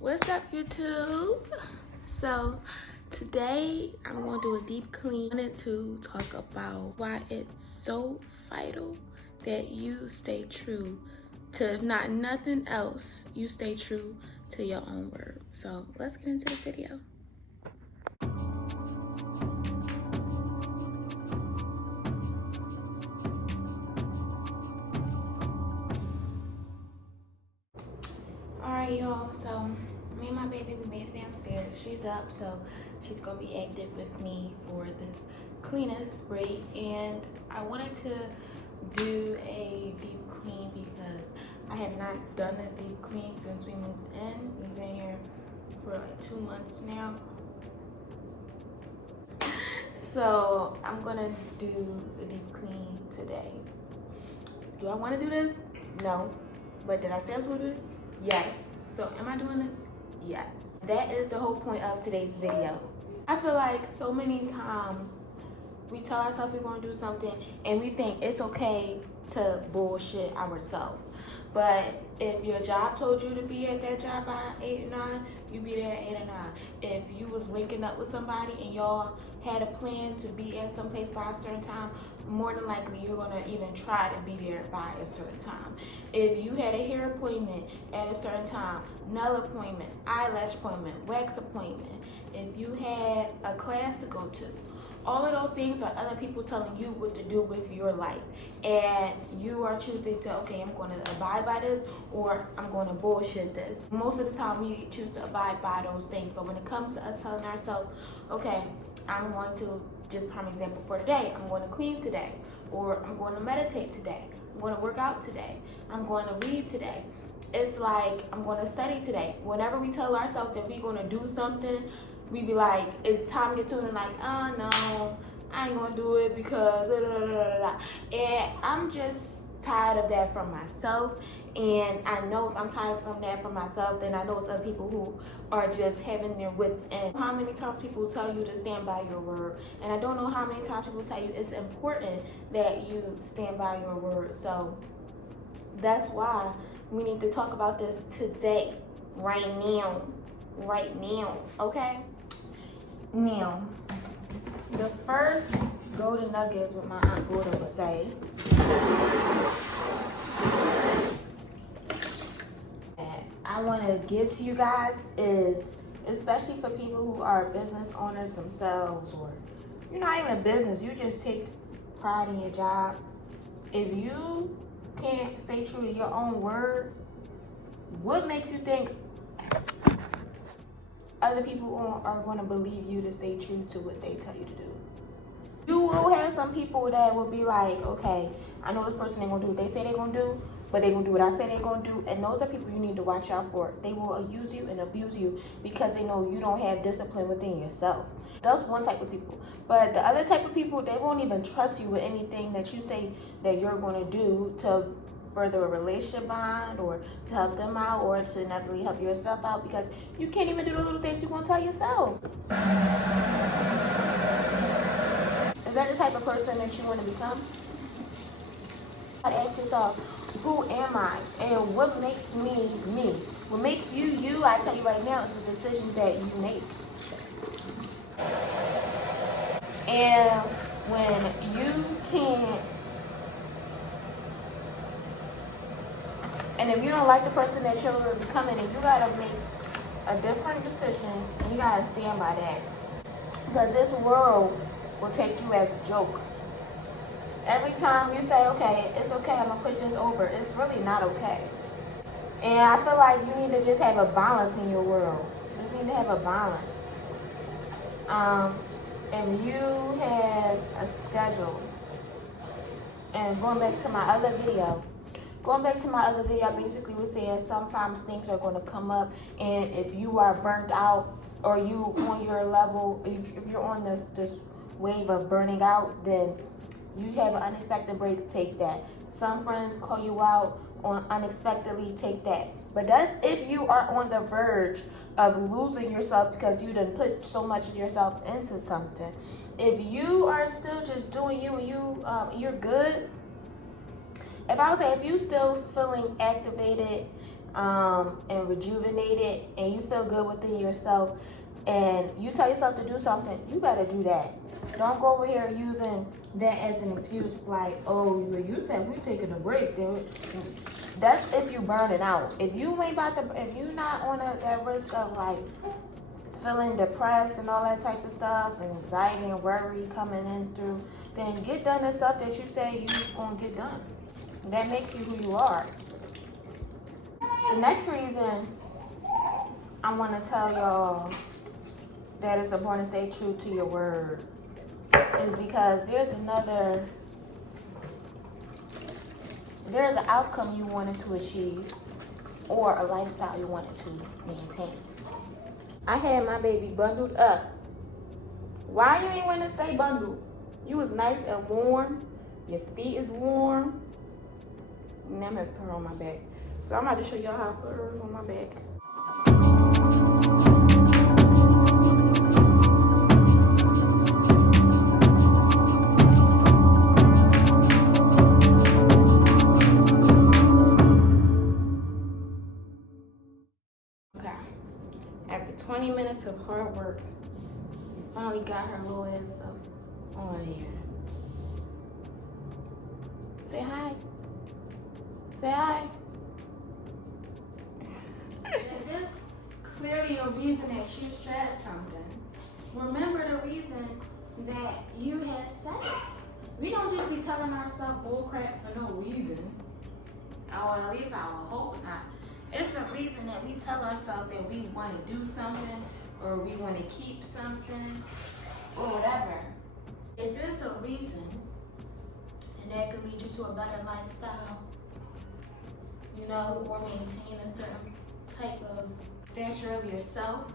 What's up, YouTube? So today I'm going to do a deep clean. I wanted to talk about why it's so vital that you stay true to, if not nothing else, you stay true to your own word. So let's get into this video. Alright, y'all, so me and my baby, we made it downstairs. She's up, so she's gonna be active with me for this cleaning spree. And I wanted to do a deep clean because I have not done a deep clean since we moved in. We've been here for like 2 months now. So I'm gonna do a deep clean today. Do I wanna do this? No. But did I say I was gonna do this? Yes. So am I doing this? Yes. That is the whole point of today's video. I feel like so many times we tell ourselves we're gonna do something and we think it's okay to bullshit ourselves. But if your job told you to be at that job by 8 or 9, you be there at 8 or 9. If you was linking up with somebody and y'all had a plan to be at some place by a certain time, more than likely you're gonna even try to be there by a certain time. If you had a hair appointment at a certain time, nail appointment, eyelash appointment, wax appointment, if you had a class to go to, all of those things are other people telling you what to do with your life. And you are choosing to, okay, I'm going to abide by this or I'm going to bullshit this. Most of the time we choose to abide by those things. But when it comes to us telling ourselves, okay, I'm going to, just prime example for today, I'm going to clean today, or I'm going to meditate today, I'm going to work out today, I'm going to read today. It's like, I'm going to study today. Whenever we tell ourselves that we're going to do something, we be like, it's time to get to it, and like, oh no, I ain't gonna do it because da, da, da, da, da. And I'm just tired of that from myself. And I know if I'm tired from that from myself, then I know it's other people who are just having their wits end. How many times people tell you to stand by your word? And I don't know how many times people tell you it's important that you stand by your word. So that's why we need to talk about this today, right now, okay? Now, the first golden nugget is what my Aunt Gordon would say. That I want to give to you guys is, especially for people who are business owners themselves, or you're not even a business, you just take pride in your job. If you can't stay true to your own word, what makes you think other people are going to believe you to stay true to what they tell you to do? You will have some people that will be like, okay, I know this person ain't going to do what they say they're going to do, but they're going to do what I say they're going to do. And those are people you need to watch out for. They will use you and abuse you because they know you don't have discipline within yourself. That's one type of people. But the other type of people, they won't even trust you with anything that you say that you're going to do to further a relationship bond, or to help them out, or to inevitably help yourself out, because you can't even do the little things you want to tell yourself. Is that the type of person that you want to become? Ask yourself, who am I? And what makes me me? What makes you you, I tell you right now, is the decisions that you make. And when you can't, and if you don't like the person that you're becoming, then you gotta make a different decision, and you gotta stand by that. Because this world will take you as a joke. Every time you say, okay, it's okay, I'm gonna put this over, it's really not okay. And I feel like you need to just have a balance in your world. You need to have a balance. And you have a schedule. And going back to my other video, I basically was saying sometimes things are going to come up, and if you are burnt out, or you on your level, if you're on this wave of burning out, then you have an unexpected break, take that. Some friends call you out on unexpectedly, take that. But that's if you are on the verge of losing yourself because you done put so much of yourself into something. If you are still just doing you and you're good. If I would say, if you still feeling activated, and rejuvenated, and you feel good within yourself, and you tell yourself to do something, you better do that. Don't go over here using that as an excuse, like, oh, you said we taking a break. Then that's if you burning out. If you ain't about to, if you not on that risk of like feeling depressed and all that type of stuff, and anxiety and worry coming in through, then get done the stuff that you say you gonna get done. That makes you who you are. The next reason I want to tell y'all that it's important to stay true to your word is because there's an outcome you wanted to achieve or a lifestyle you wanted to maintain. I had my baby bundled up. Why you ain't want to stay bundled? You was nice and warm. Your feet is warm. Now I'm going to put her on my back. So I'm about to show y'all how to put her on my back. Okay. After 20 minutes of hard work, we finally got her little ass up on here. Say hi. Say hi. If there's clearly a reason that you said something, remember the reason that you had said it. We don't just be telling ourselves bullcrap for no reason. Or at least I would hope not. It's a reason that we tell ourselves that we want to do something, or we want to keep something, or whatever. If there's a reason, and that could lead you to a better lifestyle, you know, or maintain a certain type of stature of yourself,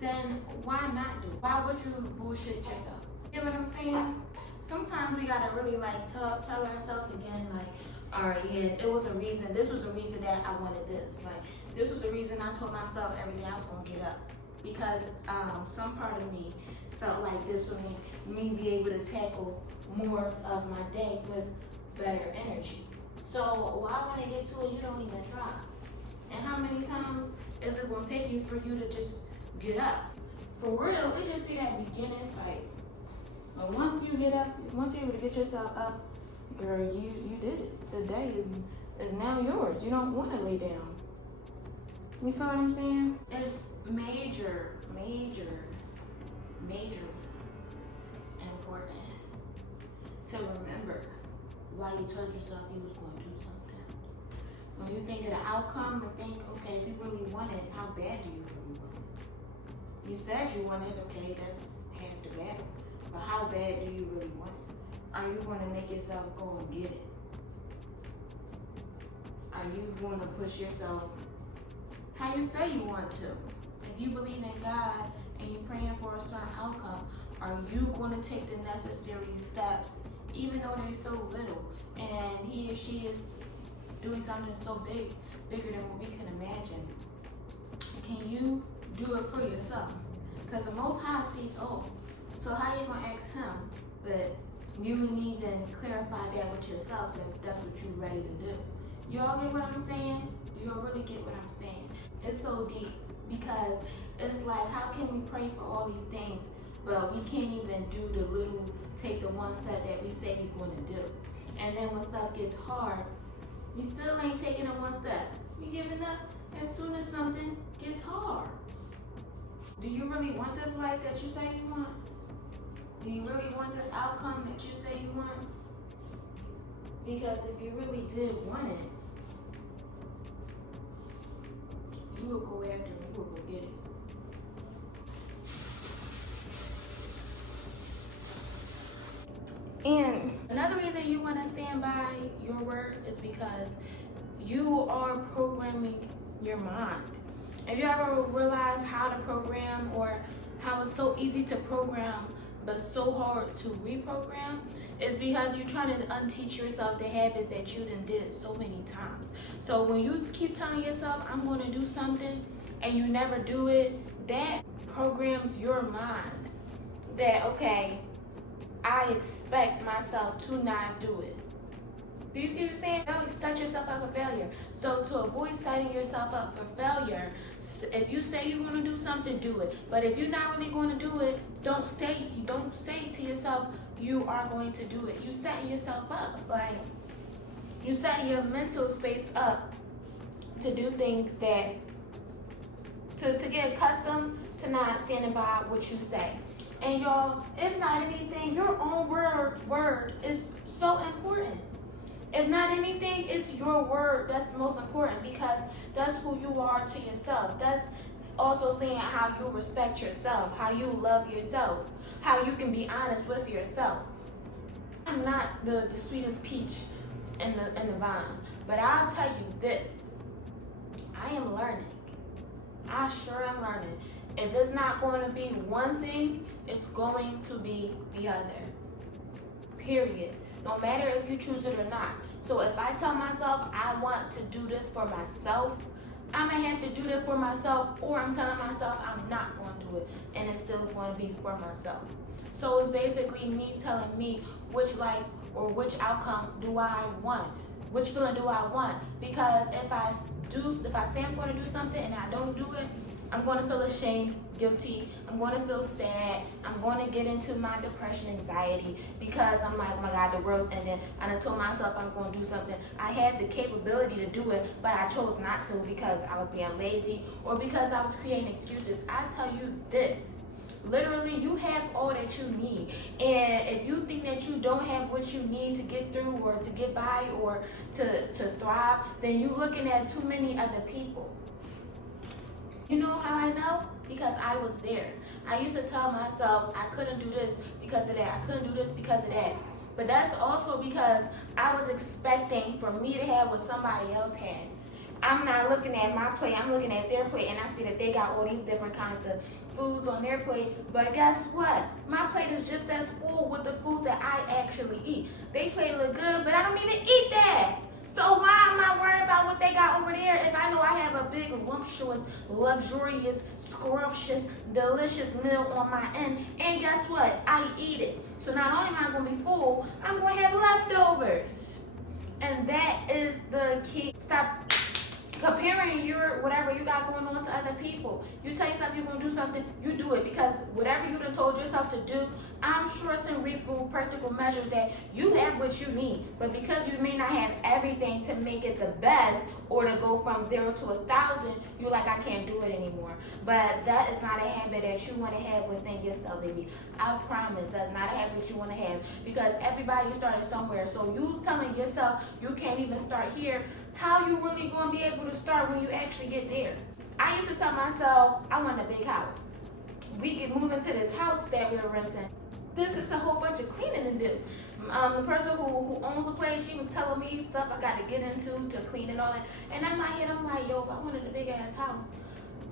then why not do it? Why would you bullshit yourself? You know what I'm saying? Sometimes we gotta really like tell ourselves again, like, all right, yeah, it was a reason. This was a reason that I wanted this. Like, this was the reason I told myself every day I was gonna get up, because some part of me felt like this would make me be able to tackle more of my day with better energy. So why when it get to it, you don't even try? And how many times is it gonna take you for you to just get up? For real, it just be that beginning fight. But once you get up, once you're able to get yourself up, girl, you did it. The day is now yours. You don't want to lay down. You feel what I'm saying? It's major important to remember why you told yourself you was going to do something. When you think of the outcome and think, okay, if you really want it, how bad do you really want it? You said you wanted, okay, that's half the battle. But how bad do you really want it? Are you going to make yourself go and get it? Are you going to push yourself how you say you want to? If you believe in God and you're praying for a certain outcome, are you going to take the necessary steps, even though they're so little, and he or she is doing something so bigger than what we can imagine? Can you do it for yourself? Because the Most High sees all. So how you going to ask him, but you didn't even clarify that with yourself if that's what you're ready to do? Y'all get what I'm saying? Do y'all really get what I'm saying? It's so deep, because it's like, how can we pray for all these things, but we can't even do the little, take the one step that we say we're going to do. And then when stuff gets hard, we still ain't taking it one step. We giving up as soon as something gets hard. Do you really want this life that you say you want? Do you really want this outcome that you say you want? Because if you really did want it, you will go after it, you will go get it. And another reason you want to stand by your word is because you are programming your mind. Have you ever realized how to program, or how it's so easy to program but so hard to reprogram? It's because you're trying to unteach yourself the habits that you done did so many times. So when you keep telling yourself, I'm going to do something, and you never do it, that programs your mind that, okay, I expect myself to not do it. Do you see what I'm saying? Don't set yourself up for failure. So to avoid setting yourself up for failure, if you say you're going to do something, do it. But if you're not really going to do it, don't say to yourself you are going to do it. You set yourself up. Like, you set your mental space up to do things that, to get accustomed to not standing by what you say. And y'all, if not anything, your own word is so important. If not anything, it's your word that's most important, because that's who you are to yourself. That's also saying how you respect yourself, how you love yourself, how you can be honest with yourself. I'm not the sweetest peach in the vine, but I'll tell you this, I am learning. I sure am learning. If it's not going to be one thing, it's going to be the other. Period. No matter if you choose it or not. So if I tell myself I want to do this for myself, I may have to do that for myself, or I'm telling myself I'm not going to do it, and it's still going to be for myself. So it's basically me telling me which life or which outcome do I want, which feeling do I want. Because if I say I'm going to do something and I don't do it, I'm going to feel ashamed, guilty. I'm going to feel sad. I'm going to get into my depression, anxiety, because I'm like, oh my God, the world's ending. And I told myself I'm going to do something. I had the capability to do it, but I chose not to because I was being lazy or because I was creating excuses. I tell you this, literally, you have all that you need. And if you think that you don't have what you need to get through or to get by or to thrive, then you're looking at too many other people. You know how I know? Because I was there. I used to tell myself I couldn't do this because of that. I couldn't do this because of that. But that's also because I was expecting for me to have what somebody else had. I'm not looking at my plate, I'm looking at their plate, and I see that they got all these different kinds of foods on their plate. But guess what? My plate is just as full with the foods that I actually eat. They plate look good, but I don't even eat that. So why am I worried about what they got over there if I know I have a big, luxurious, luxurious, scrumptious, delicious meal on my end? And guess what? I eat it. So not only am I going to be full, I'm going to have leftovers. And that is the key. Stop comparing your whatever you got going on to other people. You tell yourself you're going to do something, you do it, because whatever you done told yourself to do, I'm sure some reasonable, practical measures that you have what you need. But because you may not have everything to make it the best or to go from 0 to 1,000, you're like, I can't do it anymore. But that is not a habit that you want to have within yourself, baby. I promise that's not a habit you want to have, because everybody started somewhere. So you telling yourself you can't even start here, how you really going to be able to start when you actually get there? I used to tell myself I want a big house. We get moving to this house that we're renting. This is a whole bunch of cleaning to do. The person who owns the place, she was telling me stuff I got to get into to clean and all that. And in my head, I'm like, yo, if I wanted a big ass house,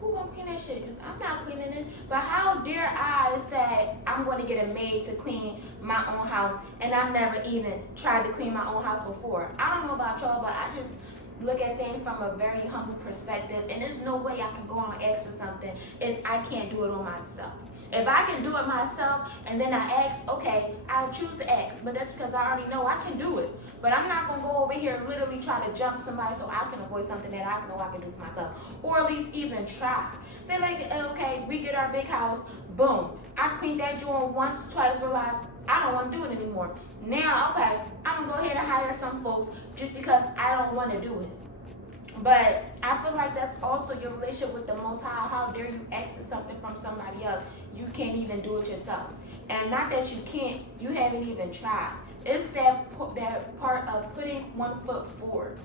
who gonna clean that shit? Because I'm not cleaning it. But how dare I say I'm going to get a maid to clean my own house, and I've never even tried to clean my own house before. I don't know about y'all, but I just look at things from a very humble perspective, and there's no way I can go on and ask for something if I can't do it on myself. If I can do it myself and then I ask, okay, I'll choose to ask, but that's because I already know I can do it. But I'm not going to go over here and literally try to jump somebody so I can avoid something that I know I can do for myself, or at least even try. Say like, okay, we get our big house, boom, I cleaned that joint once, twice, realized I don't want to do it anymore. Now, okay, I'm going to go ahead and hire some folks just because I don't want to do it. But I feel like that's also your relationship with the Most High. How dare you ask for something from somebody else? You can't even do it yourself. And not that you can't, you haven't even tried. It's that part of putting 1 foot forward.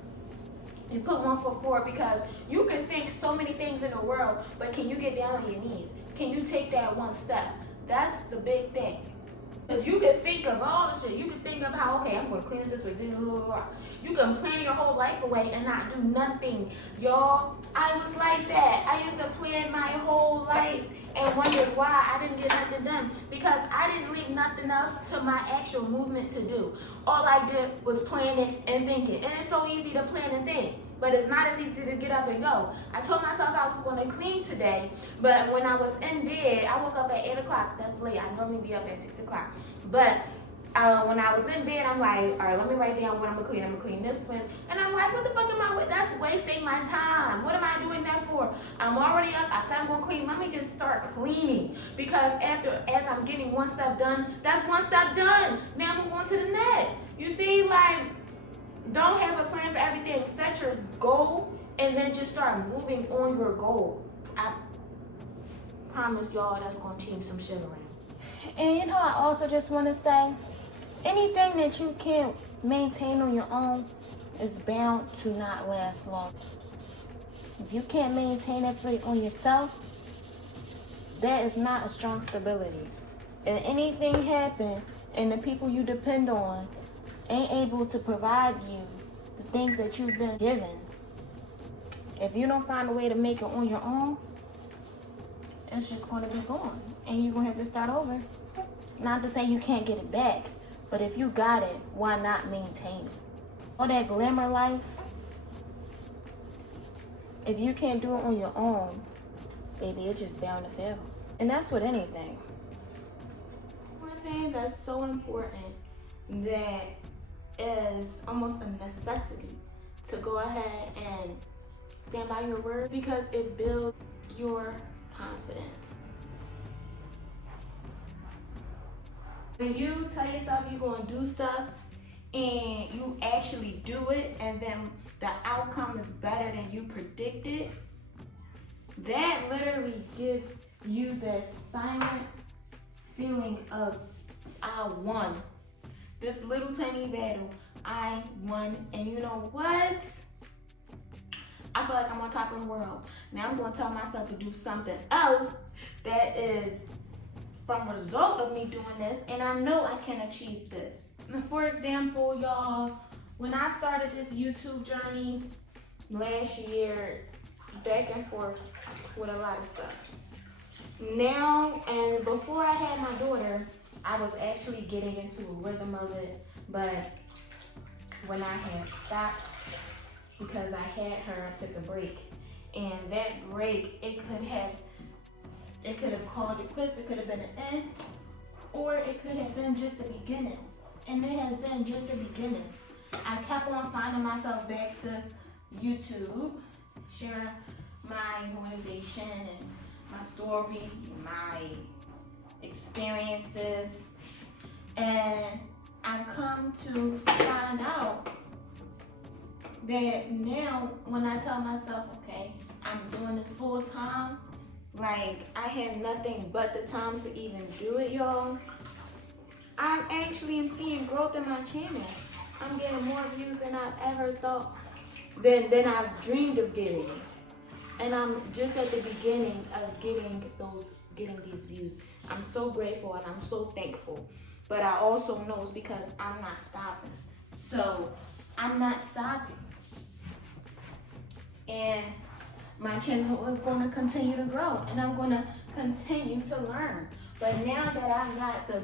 You put 1 foot forward because you can think so many things in the world, but can you get down on your knees? Can you take that one step? That's the big thing. Because you can think of all the shit. You can think of how, okay, I'm going to clean this way. Blah, blah, blah. You can plan your whole life away and not do nothing. Y'all, I was like that. I used to plan my whole life and wondered why I didn't get nothing done. Because I didn't leave nothing else to my actual movement to do. All I did was planning and thinking. And it's so easy to plan and think, but it's not as easy to get up and go. I told myself I was going to clean today, but when I was in bed, I woke up at 8 o'clock. That's late. I normally be up at 6 o'clock. But when I was in bed, I'm like, all right, let me write down what I'm gonna clean. I'm gonna clean this one. And I'm like, what the fuck am I with? That's wasting my time. What am I doing that for? I'm already up. I said I'm gonna clean. Let me just start cleaning. Because as I'm getting one step done, that's one step done. Now move on to the next. You see, like, don't have a plan for everything. Set your goal and then just start moving on your goal. I promise y'all that's gonna change some shit around. And you know, I also just want to say, anything that you can't maintain on your own is bound to not last long. If you can't maintain it on yourself, that is not a strong stability. If anything happen and the people you depend on ain't able to provide you the things that you've been given, if you don't find a way to make it on your own, it's just going to be gone. And you're going to have to start over. Not to say you can't get it back, but if you got it, why not maintain it? All that glamour life, if you can't do it on your own, baby, it's just bound to fail. And that's with anything. One thing that's so important that is almost a necessity to go ahead and stand by your word, because it builds your confidence. When you tell yourself you're going to do stuff and you actually do it, and then the outcome is better than you predicted, that literally gives you that silent feeling of, I won. This little tiny battle, I won. And you know what? I feel like I'm on top of the world. Now I'm going to tell myself to do something else that is from result of me doing this, and I know I can achieve this. For example, y'all, when I started this YouTube journey last year, back and forth with a lot of stuff. Now, and before I had my daughter, I was actually getting into a rhythm of it, but when I had stopped, because I had her, I took a break. And that break, it could have called it quits, it could have been an end, or it could have been just the beginning. And it has been just the beginning. I kept on finding myself back to YouTube, sharing my motivation and my story, my experiences. And I've come to find out that now when I tell myself, okay, I'm doing this full time, like I have nothing but the time to even do it, y'all. I actually am seeing growth in my channel. I'm getting more views than I've ever thought, than I've dreamed of getting. And I'm just at the beginning of getting these views. I'm so grateful and I'm so thankful. But I also know it's because I'm not stopping. So I'm not stopping. And my channel is going to continue to grow, and I'm going to continue to learn. But now that I got the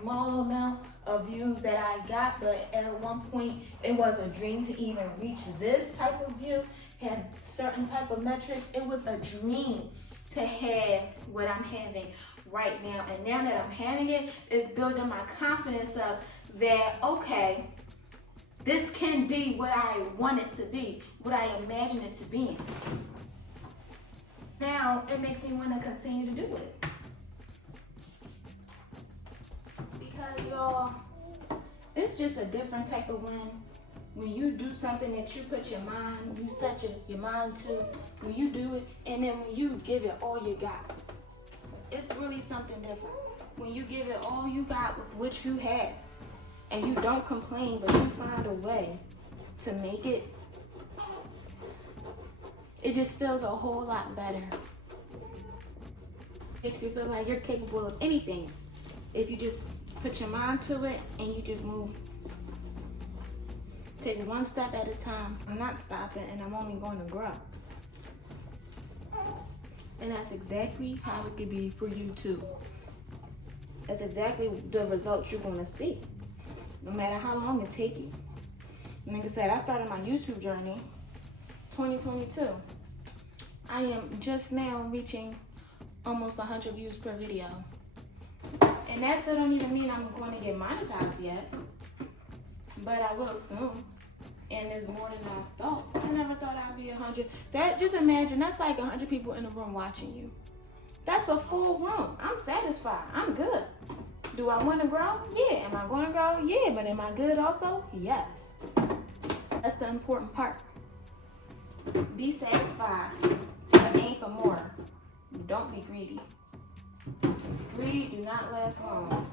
small amount of views that I got, but at one point it was a dream to even reach this type of view, have certain type of metrics. It was a dream to have what I'm having right now. And now that I'm having it, it's building my confidence up that, okay, this can be what I want it to be, what I imagine it to be. Now, it makes me want to continue to do it. Because, y'all, it's just a different type of win. When you do something that you put your mind, you set your mind to, when you do it, and then when you give it all you got, it's really something different. When you give it all you got with what you have, and you don't complain, but you find a way to make it, it just feels a whole lot better. Makes you feel like you're capable of anything if you just put your mind to it and you just move. Take one step at a time. I'm not stopping, and I'm only going to grow. And that's exactly how it could be for you too. That's exactly the results you're going to see, no matter how long it takes you. Like I said, I started my YouTube journey 2022. I am just now reaching almost 100 views per video. And that still don't even mean I'm going to get monetized yet. But I will soon. And there's more than I thought. I never thought I'd be 100. That, just imagine, that's like 100 people in the room watching you. That's a full room. I'm satisfied. I'm good. Do I want to grow? Yeah. Am I going to grow? Yeah. But am I good also? Yes. That's the important part. Be satisfied. But aim for more. Don't be greedy. Greed do not last long.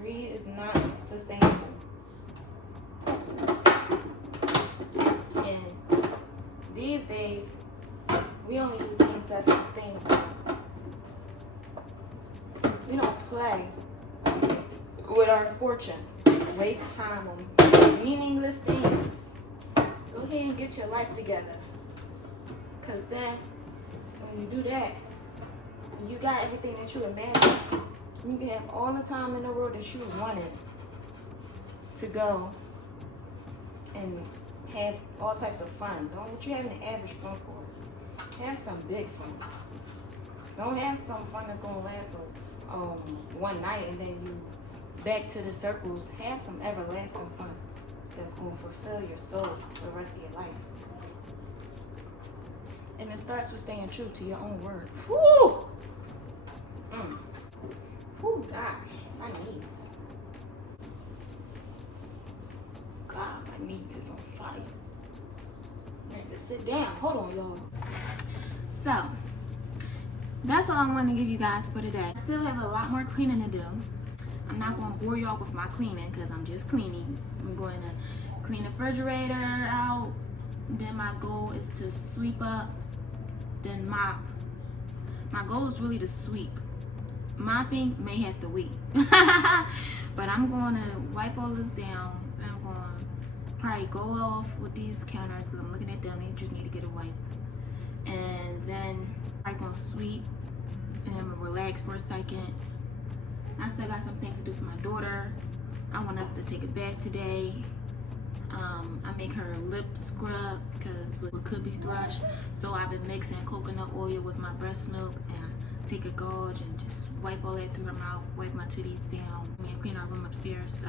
Greed is not sustainable. And these days, we only do things that's sustainable. We don't play with our fortune. Waste time on meaningless things. Go ahead and get your life together. Because then, when you do that, you got everything that you imagine. You can have all the time in the world that you wanted to go and have all types of fun. Don't what you having an average fun for. Have some big fun. Don't have some fun that's gonna last one night and then you back to the circles. Have some everlasting fun that's gonna fulfill your soul for the rest of your life. And it starts with staying true to your own word. Woo! Oh gosh, my knees. God, my knees is on fire. I have to sit down. Hold on, y'all. So, that's all I wanted to give you guys for today. I still have a lot more cleaning to do. I'm not going to bore y'all with my cleaning because I'm just cleaning. I'm going to clean the refrigerator out. Then my goal is to sweep up, then mop. My goal is really to sweep. Mopping may have to wait. But I'm going to wipe all this down. I'm going to probably go off with these counters because I'm looking at them. They just need to get a wipe. And then I'm going to sweep and I'm going to relax for a second. I still got some things to do for my daughter. I want us to take a bath today. I make her lip scrub because it could be thrush. So I've been mixing coconut oil with my breast milk and take a gauge and just wipe all that through her mouth, wipe my titties down, and clean our room upstairs. So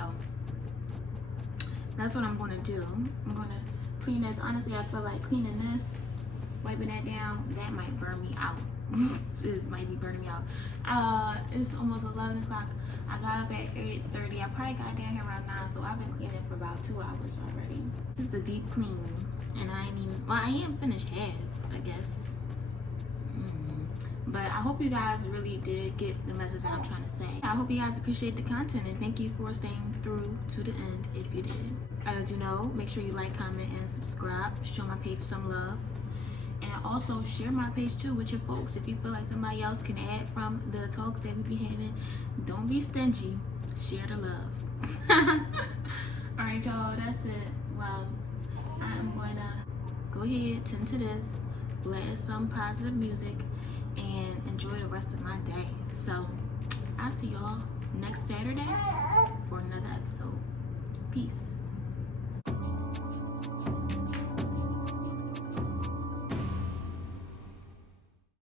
that's what I'm going to do. I'm going to clean this. Honestly, I feel like cleaning this, wiping that down, that might burn me out. This might be burning me out. It's almost 11 o'clock. I got up at 8:30. I probably got down here around 9, so I've been cleaning for about 2 hours already. This is a deep clean, and I ain't even, well, I am finished half, I guess. But I hope you guys really did get the message that I'm trying to say. I hope you guys appreciate the content, and thank you for staying through to the end if you did. As you know, make sure you like, comment, and subscribe. Show my page some love. And also share my page too with your folks. If you feel like somebody else can add from the talks that we be having, don't be stingy. Share the love. Alright, y'all, that's it. Well, I'm going to go ahead, tend to this, blast some positive music, and enjoy the rest of my day. So, I'll see y'all next Saturday for another episode. Peace.